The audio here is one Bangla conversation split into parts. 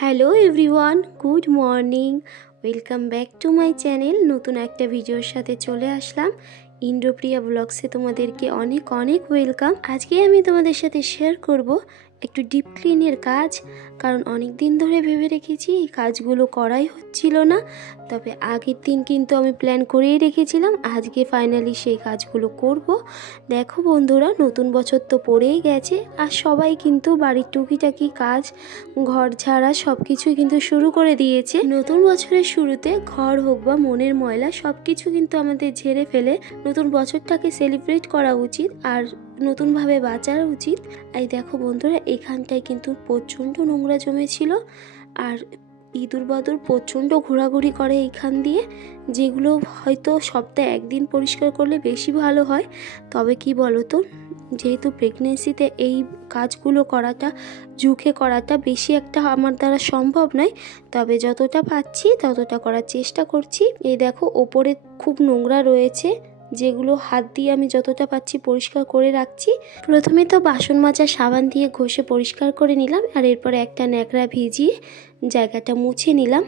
Hello everyone, good morning. Welcome back to my channel. নতুন একটা ভিডিওর সাথে চলে আসলাম। ইন্দ্রপ্রিয়া ব্লগসে তোমাদেরকে অনেক অনেক ওয়েলকাম। আজকে আমি তোমাদের সাথে শেয়ার করব একটু ডিপ ক্লিনের কাজ, কারণ অনেক দিন ধরে ভেবে রেখেছি এই কাজগুলো করাই হচ্ছিল না। তবে আগের দিন কিন্তু আমি প্ল্যান করেই রেখেছিলাম, আজকে ফাইনালি সেই কাজগুলো করব। দেখো বন্ধুরা, নতুন বছর তো পড়েই গেছে, আর সবাই কিন্তু বাড়ির টুকিটাকি কাজ, ঘর ঝাড়া সব কিছুই কিন্তু শুরু করে দিয়েছে। নতুন বছরের শুরুতে ঘর হোক বা মনের ময়লা সব কিছু কিন্তু আমাদের ঝেড়ে ফেলে নতুন বছরটাকে সেলিব্রেট করা উচিত আর নতুনভাবে বাঁচা উচিত। এই দেখো বন্ধুরা, এখানটায় কিন্তু প্রচণ্ড নোংরা জমেছিল, আর ইঁদুর বাদুর প্রচণ্ড ঘোরাঘুরি করে এইখান দিয়ে, যেগুলো হয়তো সপ্তাহে একদিন পরিষ্কার করলে বেশি ভালো হয়। তবে কি বলো তো, যেহেতু প্রেগনেন্সিতে এই কাজগুলো করাটা, ঝুঁকে করাটা বেশি একটা আমার দ্বারা সম্ভব নয়, তবে যতটা পাচ্ছি ততটা করার চেষ্টা করছি। এই দেখো, ওপরে খুব নোংরা রয়েছে, যেগুলো হাত দিয়ে আমি যতটা পাচ্ছি পরিষ্কার করে রাখছি। প্রথমে তো বাসন মাজার সাবান দিয়ে ঘষে পরিষ্কার করে নিলাম, আর এরপরে একটা ন্যাকড়া ভিজিয়ে জায়গাটা মুছে নিলাম।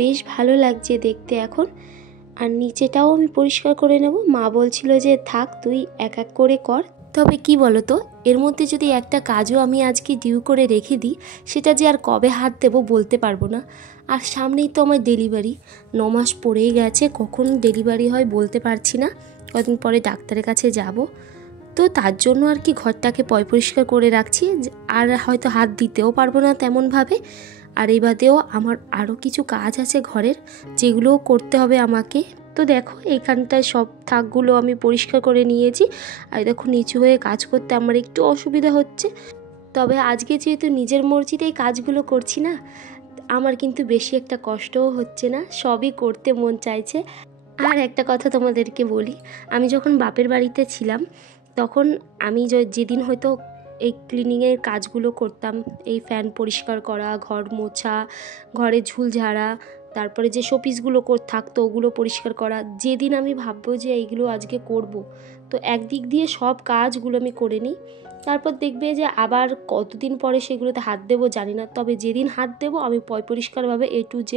বেশ ভালো লাগছে দেখতে এখন। আর নিচেটাও আমি পরিষ্কার করে নেব। মা বলছিল যে থাক, তুই এক এক করে কর। তবে কি বলো তো, এর মধ্যে যদি একটা কাজও আমি আজকে ডিউ করে রেখে দিই, সেটা যে আর কবে হাত দেবো বলতে পারবো না। আর সামনেই তো আমার ডেলিভারি, 9 মাস পড়েই গেছে, কখন ডেলিভারি হয় বলতে পারছি না। কদিন পরে ডাক্তারের কাছে যাব, তো তার জন্য আর কি ঘরটাকে পরিষ্কার করে রাখছি। আর হয়তো হাত দিতেও পারবো না তেমনভাবে। আর এই বাদেও আমার আরও কিছু কাজ আছে ঘরের, যেগুলোও করতে হবে আমাকে। তো দেখো, এখানটায় সব থাকগুলো আমি পরিষ্কার করে নিয়েছি। আর দেখো, নিচু হয়ে কাজ করতে আমার একটু অসুবিধা হচ্ছে। তবে আজকে যেহেতু নিজের মর্জিতেই কাজগুলো করছি না, আমার কিন্তু বেশি একটা কষ্টও হচ্ছে না, সবই করতে মন চাইছে। আর একটা কথা তোমাদেরকে বলি, আমি যখন বাপের বাড়িতে ছিলাম, তখন আমি যেদিন হয়তো এই ক্লিনিংয়ের কাজগুলো করতাম, এই ফ্যান পরিষ্কার করা, ঘর মোছা, ঘরে ঝুল ঝাড়া, তারপরে যে শোপিসগুলো থাকতো ওগুলো পরিষ্কার করা, যেদিন আমি ভাববো যে এইগুলো আজকে করব, তো একদিক দিয়ে সব কাজগুলো আমি করে নিই। তারপর দেখবে যে আবার কতদিন পরে সেগুলোতে হাত দেবো জানি না, তবে যেদিন হাত দেবো আমি পরিষ্কারভাবে A to Z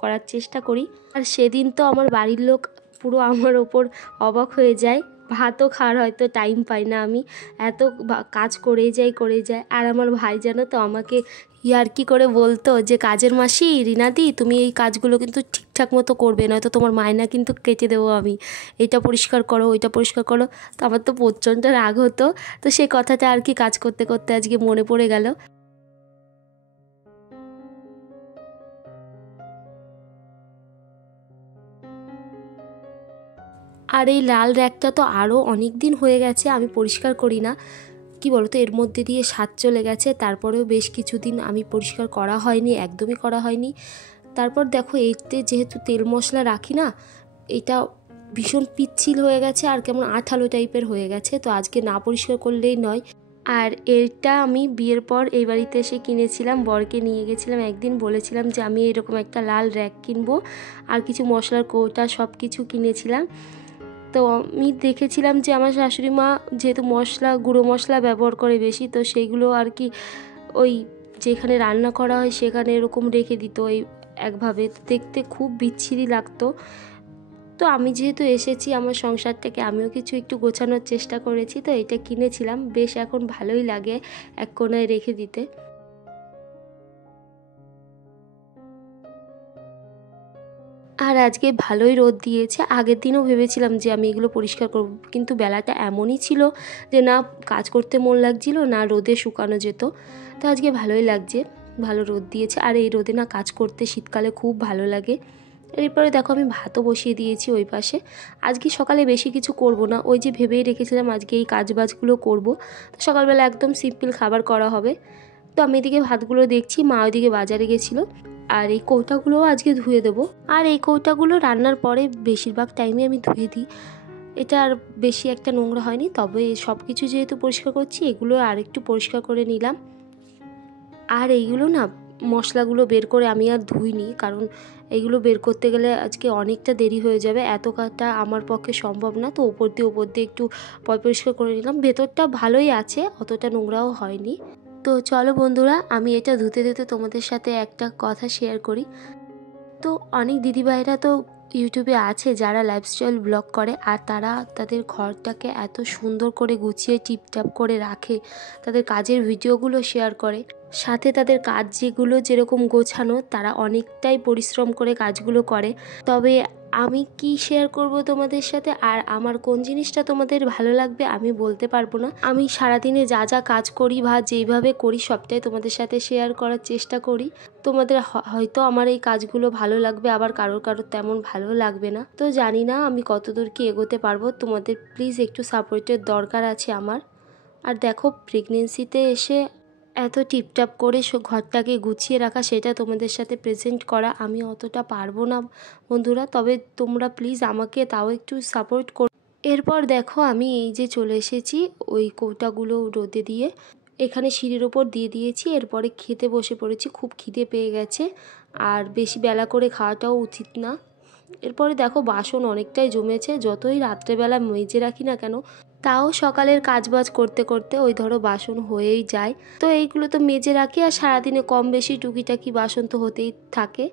করার চেষ্টা করি। আর সেদিন তো আমার বাড়ির লোক পুরো আমার ওপর অবাক হয়ে যায়। ভাতও খাওয়ার হয়তো টাইম পাই না, আমি এত কাজ করেই যাই। আর আমার ভাই জানো তো আমাকে ইয়ার্কি করে বলতো যে কাজের মাসি রিনাদি, তুমি এই কাজগুলো কিন্তু ঠিকঠাক মতো করবে, নয়তো তোমার মায়না কিন্তু কেটে দেবো আমি, এটা পরিষ্কার করো, ওইটা পরিষ্কার করো। তো আমার তো প্রচণ্ড রাগ হতো। তো সেই কথাটা আর কি কাজ করতে করতে আজকে মনে পড়ে গেল। আর এই লাল র্যাকটা তো আরও অনেক দিন হয়ে গেছে আমি পরিষ্কার করি না। কি বলতো, এর মধ্যে দিয়ে স্বাদ চলে গেছে, তারপরেও বেশ কিছুদিন আমি পরিষ্কার করা হয়নি, একদমই করা হয়নি। তারপর দেখো, এতে যেহেতু তেল মশলা রাখি না, এটা ভীষণ পিচ্ছিল হয়ে গেছে আর কেমন আঠালো টাইপের হয়ে গেছে, তো আজকে না পরিষ্কার করলেই নয়। আর এটা আমি বিয়ের পর এই বাড়িতে এসে কিনেছিলাম, বরকে নিয়ে গেছিলাম একদিন, বলেছিলাম যে আমি এরকম একটা লাল র্যাক কিনবো, আর কিছু মশলার কৌটা সব কিছু কিনেছিলাম। তো আমি দেখেছিলাম যে আমার শাশুড়ি মা যেহেতু গুঁড়ো মশলা ব্যবহার করে বেশি, তো সেইগুলো আর কি ওই যেখানে রান্না করা হয় সেখানে এরকম রেখে দিত ওই একভাবে, দেখতে খুব বিচ্ছিরি লাগতো। তো আমি যেহেতু এসেছি আমার সংসারটাকে, আমিও কিছু একটু গোছানোর চেষ্টা করেছি, তো এটা কিনেছিলাম, বেশ এখন ভালোই লাগে এক কোণায় রেখে দিতে। আর আজকে ভালোই রোদ দিয়েছে। আগের দিনও ভেবেছিলাম যে আমি এগুলো পরিষ্কার করব, কিন্তু বেলাটা এমনই ছিল যে না কাজ করতে মন লাগছিল, না রোদে শুকানো যেত। তো আজকে ভালোই লাগছে, ভালো রোদ দিয়েছে, আর এই রোদে না কাজ করতে শীতকালে খুব ভালো লাগে। এরপরে দেখো, আমি ভাতও বসিয়ে দিয়েছি ওই পাশে। আজকে সকালে বেশি কিছু করব না, ওই যে ভেবেই রেখেছিলাম আজকে এই কাজবাজগুলো করব, তো সকালবেলা একদম সিম্পল খাবার করা হবে। তো আমি এদিকে ভাতগুলো দেখছি, মা ওইদিকে বাজারে গেছিলো। আর এই কৌটাগুলোও আজকে ধুয়ে দেবো। আর এই কৌটাগুলো রান্নার পরে বেশিরভাগ টাইমে আমি ধুয়ে দিই, এটা আর বেশি একটা নোংরা হয়নি। তবে সব কিছু যেহেতু পরিষ্কার করছি, এগুলো আর একটু পরিষ্কার করে নিলাম। আর এইগুলো না, মশলাগুলো বের করে আমি আর ধুইনি, কারণ এইগুলো বের করতে গেলে আজকে অনেকটা দেরি হয়ে যাবে, এত কাজটা আমার পক্ষে সম্ভব না। তো ওপর দিয়ে একটু পরিষ্কার করে নিলাম। ভেতরটা ভালোই আছে, অতটা নোংরাও হয়নি। তো তো চলো বন্ধুরা, আমি এটা ধুতে ধুতে তোমাদের সাথে একটা কথা শেয়ার করি। তো অনেক দিদিভাইরা তো ইউটিউবে আছে যারা লাইফস্টাইল ব্লগ করে, আর তারা তাদের ঘরটাকে এত সুন্দর করে গুছিয়ে টিপটাপ করে রাখে, তাদের কাজের ভিডিওগুলো শেয়ার করে, সাথে তাদের কাজ যেগুলো যেরকম গোছানো, তারা অনেকটাই পরিশ্রম করে কাজগুলো করে। তবে আমি কি শেয়ার করব তোমাদের সাথে, আর আমার কোন জিনিসটা তোমাদের ভালো লাগবে আমি বলতে পারবো না। আমি সারাদিনে যা যা কাজ করি বা যেইভাবে করি সবটাই তোমাদের সাথে শেয়ার করার চেষ্টা করি। তোমাদের হয়তো আমার এই কাজগুলো ভালো লাগবে, আবার কারোর তেমন ভালো লাগবে না। তো জানি না আমি কতদূর কি এগোতে পারবো, তোমাদের প্লিজ একটু সাপোর্টের দরকার আছে আমার। আর দেখো, প্রেগনেন্সিতে এসে এত টিপটাপ করে ঘরটাকে গুছিয়ে রাখা, সেটা তোমাদের সাথে প্রেজেন্ট করা আমি অতটা পারবো না বন্ধুরা। তবে তোমরা প্লিজ আমাকে তাও একটু সাপোর্ট করো। এরপর দেখো, আমি এই যে চলে এসেছি ওই কৌটাগুলো রোদে দিয়ে, এখানে সিঁড়ির ওপর দিয়ে দিয়েছি। এরপরে খেতে বসে পড়েছি, খুব খিদে পেয়ে গেছে, আর বেশি বেলা করে খাওয়াটাও উচিত না। এরপরে দেখো, বাসন অনেকটাই জমেছে, যতই রাত্রেবেলা মেজে রাখি না কেন, তাও সকালের কাজবাজ করতে করতে ওই ধরো বাসন হয়েই যায়। তো এইগুলো তো মেজে রাখি, আর সারাদিনে কম বেশি টুকিটাকি বাসন তো হতেই থাকে।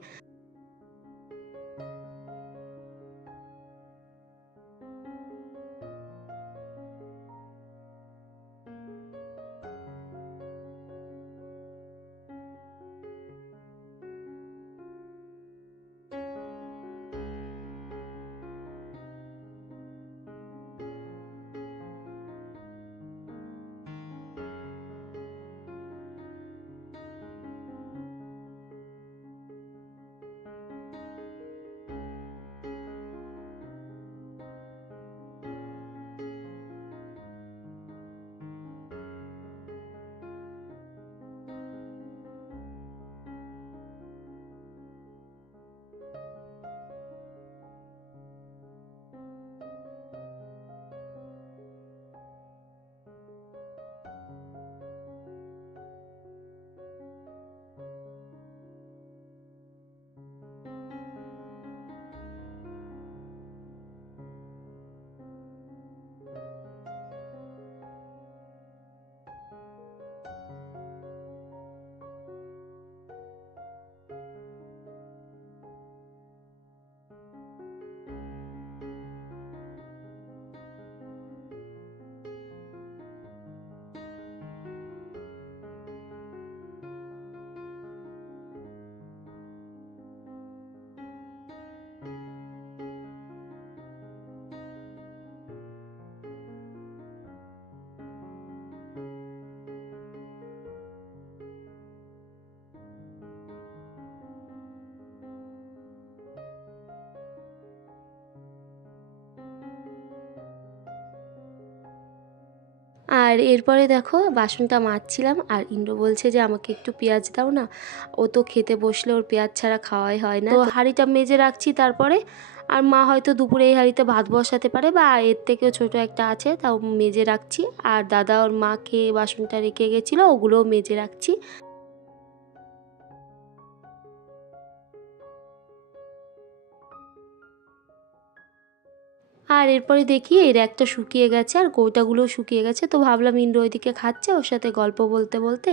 আর এরপরে দেখো, বাসনটা মাজছিলাম, আর ইন্দ্র বলছে যে আমাকে একটু পেঁয়াজ দাও না। ও তো খেতে বসলে ওর পেঁয়াজ ছাড়া খাওয়াই হয় না। তো হাঁড়িটা মেজে রাখছি তারপরে, আর মা হয়তো দুপুরে এই হাঁড়িতে ভাত বসাতে পারে, বা এর থেকেও ছোট একটা আছে, তাও মেজে রাখছি। আর দাদা ওর মাকে বাসনটা রেখে গেছিলো, ওগুলোও মেজে রাখছি। আর এরপরে দেখি এই র্যাকটা শুকিয়ে গেছে, আর কৌটাগুলোও শুকিয়ে গেছে। তো ভাবলাম ইন্দ্র ওইদিকে খাচ্ছে, ওর সাথে গল্প বলতে বলতে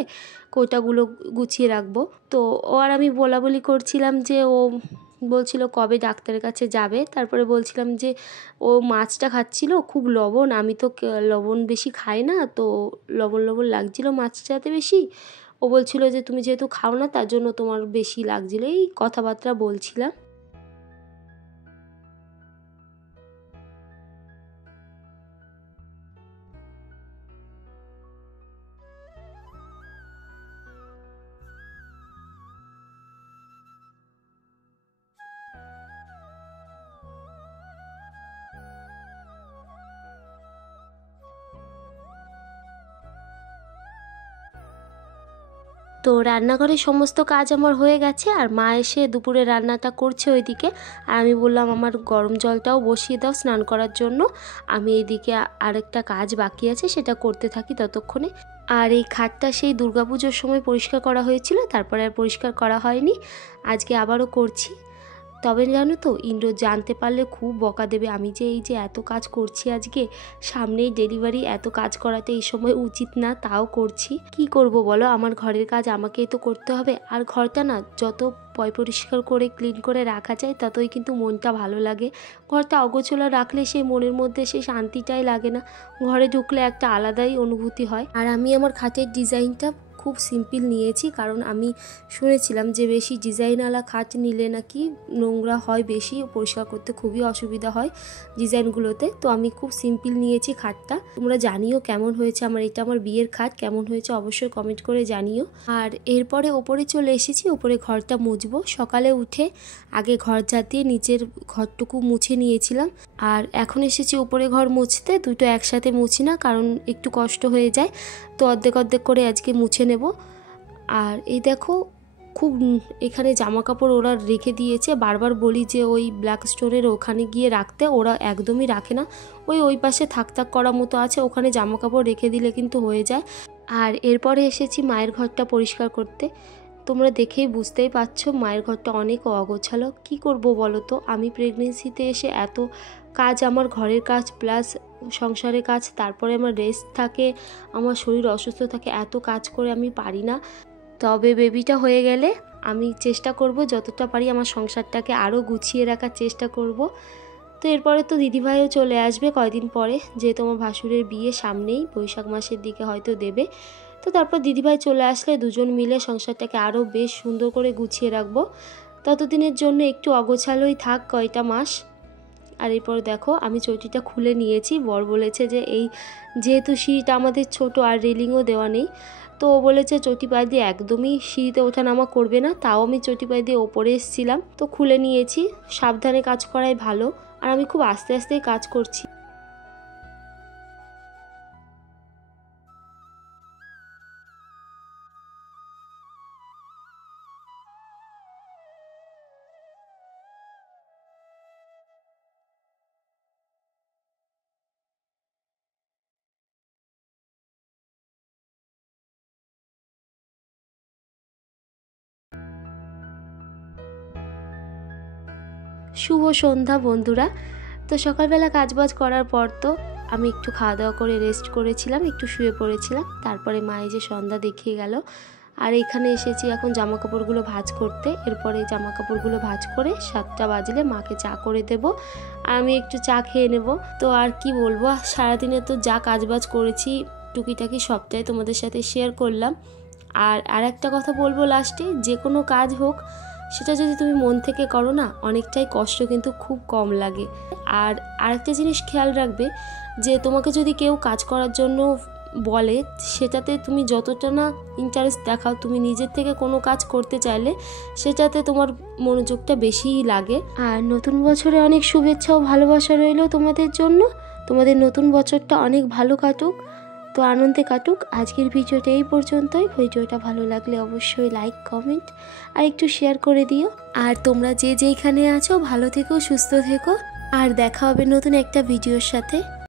কৌটাগুলো গুছিয়ে রাখবো। তো ও আর আমি বলাবলি করছিলাম যে ও বলছিল কবে ডাক্তারের কাছে যাবে। তারপরে বলছিলাম যে ও মাছটা খাচ্ছিল, খুব লবণ, আমি তো লবণ বেশি খাই না, তো লবণ লবণ লাগছিল মাছটাতে বেশি। ও বলছিল যে তুমি যেহেতু খাও না তার জন্য তোমার বেশি লাগছিল, এই কথাবার্তা বলছিলাম। তো রান্নাঘরের সমস্ত কাজ আমার হয়ে গেছে, আর মা এসে দুপুরে রান্নাটা করছে ওইদিকে। আর আমি বললাম আমার গরম জলটাও বসিয়ে দাও স্নান করার জন্য, আমি এইদিকে আরেকটা কাজ বাকি আছে সেটা করতে থাকি ততক্ষণে। আর এই খাটটা সেই দুর্গাপুজোর সময় পরিষ্কার করা হয়েছিল, তারপরে আর পরিষ্কার করা হয়নি, আজকে আবারও করছি। তবে জানো তো, ইন্দ্র জানতে পারলে খুব বকা দেবে। আমি যে এই যে এত কাজ করছি আজকে, সামনেই ডেলিভারি, এত কাজ করাতে এই সময় উচিত না, তাও করছি। কি করব বলো, আমার ঘরের কাজ আমাকেই তো করতে হবে। আর ঘরটা না যত পরিষ্কার করে ক্লিন করে রাখা যায় ততই কিন্তু মনটা ভালো লাগে। ঘরটা অগোছালো রাখলে সেই মনের মধ্যে সেই শান্তিটাই লাগে না। ঘরে ঢুকলে একটা আলাদাই অনুভূতি হয়। আর আমি আমার খাটের ডিজাইনটা খুব সিম্পল নিয়েছি, কারণ আমি শুনেছিলাম যে বেশি ডিজাইনওয়ালা খাট নিলে নাকি নোংরা হয় বেশি, পরিষ্কার করতে খুবই অসুবিধা হয় ডিজাইনগুলোতে। তো আমি খুব সিম্পল নিয়েছি খাটটা। তোমরা জানিও কেমন হয়েছে আমার এটা, আমার বিয়ের খাট কেমন হয়েছে অবশ্যই কমেন্ট করে জানিও। আর এরপরে ওপরে চলে এসেছি, ওপরে ঘরটা মুছবো। সকালে উঠে আগে ঘর ঝাঁট দিয়ে নিচের ঘরটুকু মুছে নিয়েছিলাম, আর এখন এসেছি উপরে ঘর মুছতে। দুটো একসাথে মুছি না, কারণ একটু কষ্ট হয়ে যায়, তো অর্ধেক অর্ধেক করে আজকে মুছে নেব। আর এই দেখো, খুব এখানে জামা কাপড় ওরা রেখে দিয়েছে। বারবার বলি যে ওই ব্ল্যাক স্টোনের ওখানে গিয়ে রাখতে, ওরা একদমই রাখে না। ওই পাশে থাক করা মতো আছে, ওখানে জামা কাপড় রেখে দিলে কিন্তু হয়ে যায়। আর এরপরে এসেছি মায়ের ঘরটা পরিষ্কার করতে। তোমরা দেখেই বুঝতেই পারছো মায়ের ঘরটা অনেক অগোছালো। কি করব বলো তো, আমি প্রেগনেন্সিতে এসে এত কাজ, আমার ঘরের কাজ প্লাস সংসারের কাজ, তারপরে আমার রেস্ট থাকে, আমার শরীর অসুস্থ থাকে, এত কাজ করে আমি পারি না। তবে বেবিটা হয়ে গেলে আমি চেষ্টা করব যতটা পারি আমার সংসারটাকে আরও গুছিয়ে রাখার চেষ্টা করব। তো এরপরে তো দিদিভাইও চলে আসবে কয়দিন পরে, যেহেতু আমার ভাসুরের বিয়ে সামনেই, বৈশাখ মাসের দিকে হয়তো দেবে। তো তারপর দিদিভাই চলে আসলে দুজন মিলে সংসারটাকে আরও বেশ সুন্দর করে গুছিয়ে রাখবো। ততদিনের জন্য একটু অগোছালোই থাক কয়টা মাস। আর এরপর দেখো আমি চটিটা খুলে নিয়েছি। বর বলেছে যে এই যেহেতু সিঁড়িটা আমাদের ছোট আর রেলিংও দেওয়া নেই, তো ও বলেছে চটি পায়ে দিয়ে একদমই সিঁড়িতে ওঠানামা করবে না। তাও আমি চটি পায়ে দিয়ে ওপরে এসেছিলাম, তো খুলে নিয়েছি। সাবধানে কাজ করাই ভালো, আর আমি খুব আস্তে আস্তেই কাজ করছি। শুভ সন্ধ্যা বন্ধুরা। তো সকালবেলা কাজবাজ করার পর তো আমি একটু খাওয়া দাওয়া করে রেস্ট করেছিলাম, একটু শুয়ে পড়েছিলাম। তারপরে মায়ে যে সন্ধ্যা দেখিয়ে গেল, আর এখানে এসেছি এখন জামা কাপড়গুলো ভাঁজ করতে। এরপরে জামা কাপড়গুলো ভাঁজ করে 7টা বাজলে মাকে চা করে দেব, আমি একটু চা খেয়ে নেব। তো আর কি বলবো, সারাদিনে তো যা কাজবাজ করেছি টুকিটাকি সবটাই তোমাদের সাথে শেয়ার করলাম। আর একটা কথা বলবো লাস্টে, যে কোনো কাজ হোক সেটা যদি তুমি মন থেকে করো না, অনেকটাই কষ্ট কিন্তু খুব কম লাগে। আর আরেকটা জিনিস খেয়াল রাখবে, যে তোমাকে যদি কেউ কাজ করার জন্য বলে, সেটাতে তুমি যতটা না ইন্টারেস্ট দেখাও, তুমি নিজের থেকে কোনো কাজ করতে চাইলে সেটাতে তোমার মনোযোগটা বেশিই লাগে। আর নতুন বছরে অনেক শুভেচ্ছা ও ভালোবাসা রইল তোমাদের জন্য। তোমাদের নতুন বছরটা অনেক ভালো কাটুক, তো আনন্দে কাটুক। আজকের ভিডিওটা এই পর্যন্তই। ভিডিওটা ভালো লাগলে অবশ্যই লাইক, কমেন্ট আর একটু শেয়ার করে দিও। আর তোমরা যে যেইখানে আছো ভালো থেকো, সুস্থ থেকো, আর দেখা হবে নতুন একটা ভিডিওর সাথে।